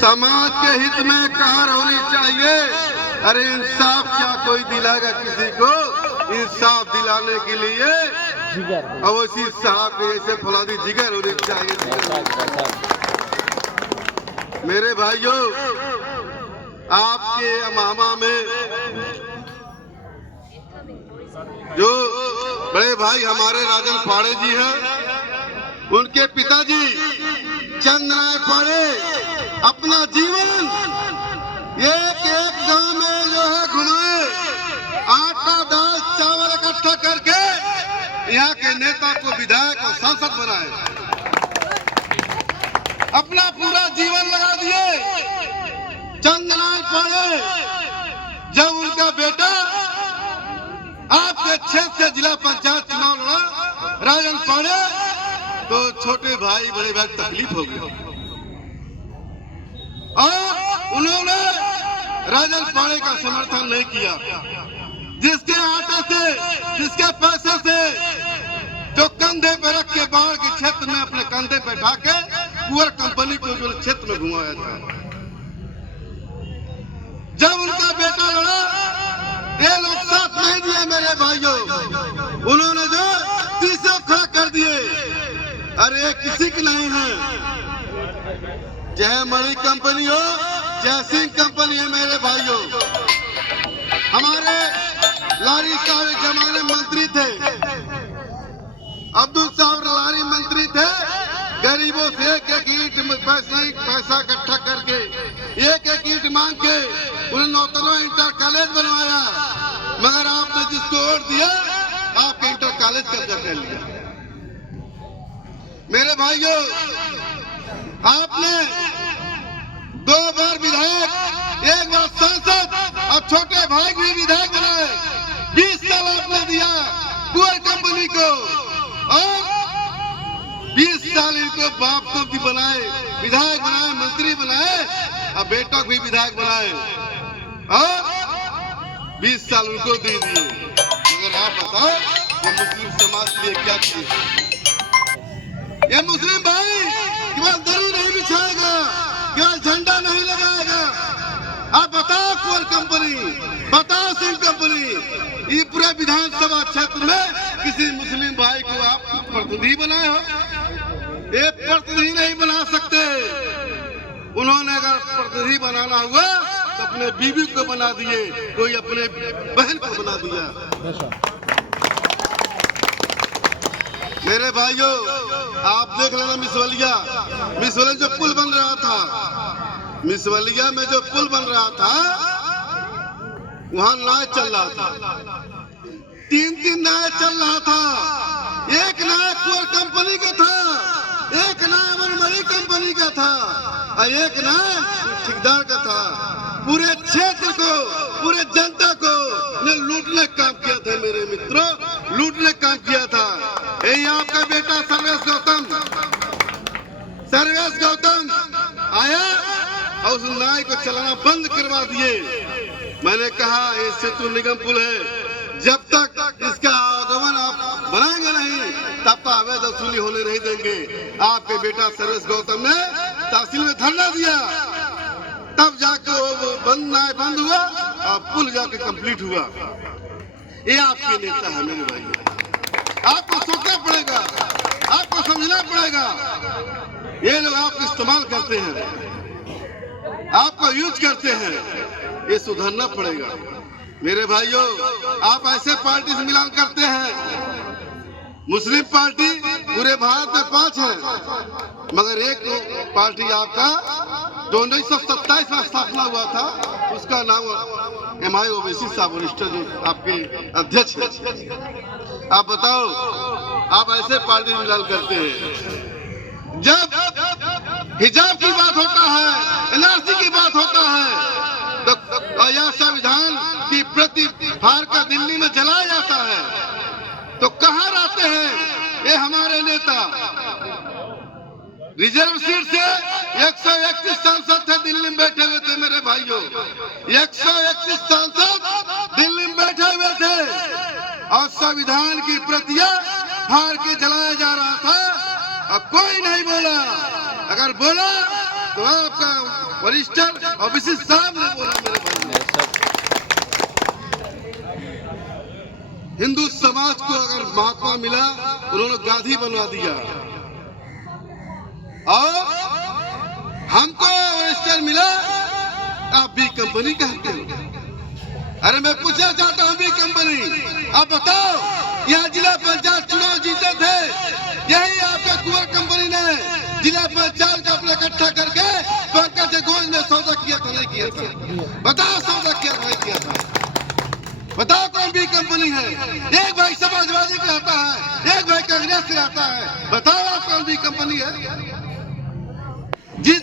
समाज के हित में कार होनी चाहिए। अरे इंसाफ क्या कोई दिलाएगा किसी को? इंसाफ दिलाने के लिए अवैसी साहब के जैसे फौलादी जिगर होनी चाहिए। मेरे भाइयों, आपके अमामा में जो बड़े भाई हमारे राजन पाड़े जी हैं, उनके पिताजी चंद्रनारायण पाड़े अपना जीवन एक एक गांव में जो है घुमाए, आटा दाल चावल इकट्ठा करके यहाँ के नेता को विधायक और सांसद बनाए, अपना पूरा जीवन लगा दिए। चंद्रनारायण पाड़े जब उनका बेटा आपके क्षेत्र से जिला पंचायत चुनाव लड़ा, राजन पाड़े, तो छोटे भाई बड़े भाई तकलीफ हो गई और उन्होंने राजन पाड़े का समर्थन नहीं किया। जिसके आटे से, जिसके पैसे से जो कंधे पे रख के बाढ़ के क्षेत्र में अपने कंधे पे ढा के कुंवर कंपनी को जो क्षेत्र में घुमाया था, जब उनका बेटा लड़ा, ये लोग साथ नहीं दिए मेरे भाइयों, उन्होंने जो तीसरा खड़ा कर दिए। अरे किसी की नहीं है, चाहे मणि कंपनी हो, चाहे सिंह कंपनी है मेरे भाइयों। हमारे लारी साहब एक जमाने मंत्री थे, अब्दुल साहब लारी मंत्री थे। गरीबों से एक एक ईंट पैसा इकट्ठा करके एक एक ईंट मांग के उन्होंने नौतनवा इंटर कॉलेज बनवाया, मगर आपने जिसको वोट दिया, आपके इंटर कॉलेज कब्जा कर लिया। मेरे भाइयों, आपने 2 बार विधायक, 1 बार सांसद और छोटे भाई भी विधायक बनाए। 20 साल आपने दिया कुंवर कंपनी को और 20 साल इनको बाप को भी बनाए, विधायक बनाए, मंत्री बनाए और बेटा को भी विधायक बनाए और 20 साल उनको दे दिए। मगर आप बताओ, ये मुस्लिम समाज के लिए क्या किए? ये मुस्लिम भाई केवल दरी नहीं बिछाएगा, केवल झंडा नहीं लगाएगा। आप बताओ कुंवर कंपनी, बताओ सिंह कंपनी, ये पूरे विधानसभा क्षेत्र में किसी मुस्लिम भाई को आप प्रतिनिधि बनाए हो? एक प्रतिनिधि नहीं बना सकते। उन्होंने अगर प्रतिनिधि बनाना हुआ तो अपने बीवी को बना दिए, कोई अपने बहन को बना दिया। मेरे भाइयों, आप देख लेना मिसवलिया जो पुल बन रहा था, मिसवलिया में जो पुल बन रहा था, वहां नाव चल रहा था, 3 नाव चल रहा था। एक नाव कुंवर कंपनी का था, एक नाव मणि कंपनी का था और एक नाव ठेकेदार का था। पूरे क्षेत्र को, पूरे जनता को ने लूटने का काम किया था मेरे मित्रों, लूटने का काम किया था। यही आपका बेटा सर्वेश गौतम आया और उस नाव को चलाना बंद करवा दिए। मैंने कहा ये सेतु निगम पुल है, जब तक इसका आगमन आप बनाएंगे नहीं, तब तक अवैध वसूली होने नहीं देंगे। आपके बेटा सर्वेश गौतम ने तहसील में धरना दिया, तब जाके वो बंद हुआ और पुल जाके कंप्लीट हुआ। ये आपके नेता है मेरे भाई, आपको सोचना पड़ेगा, आपको समझना पड़ेगा। ये लोग आपको इस्तेमाल करते हैं, आपको यूज करते हैं, ये सुधरना पड़ेगा। मेरे भाइयों, आप ऐसे पार्टी से मिलान करते हैं। मुस्लिम पार्टी पूरे भारत में 5 है, मगर एक पार्टी आपका जो 1927 में स्थापना हुआ था, उसका नाम MI ओवैसी साहब वरिष्ठ जो आपके अध्यक्ष है। आप बताओ, आप ऐसे पार्टी मिलान करते हैं। जब हिजाब की बात होता है, NRC की बात होता है, तो अयोध्या संविधान की प्रति फाड़ कर दिल्ली में जलाया जाता है, तो कहाँ रहते हैं ये हमारे नेता? रिजर्व सीट से 131 सांसद थे, दिल्ली में बैठे हुए थे मेरे भाइयों। 131 सांसद दिल्ली में बैठे हुए थे और संविधान की प्रतियां फाड़ के जलाया जा रहा था और कोई नहीं बोला। अगर बोला तो आपका वरिष्ठ और विशिष्ट साहब ने बोला मेरे भाई। हिंदू समाज को अगर महात्मा मिला, उन्होंने गांधी बनवा दिया, और हमको वरिष्ठ मिला, आप बी कंपनी कहते हो। अरे मैं पूछना चाहता हूँ, बी कंपनी आप बताओ, यहाँ जिला पंचायत चुनाव जीते थे, यही आपका कुंवर कंपनी ने जिला पंचायत का अपना इकट्ठा करके पंकज घोष में सौदा किया था नहीं किया था? बताओ, सौदा किया था नहीं किया था? बताओ कौन बी कंपनी है? एक भाई समाजवादी कहता है, एक भाई कांग्रेस से आता है, बताओ आप कौन बी कंपनी है? जिस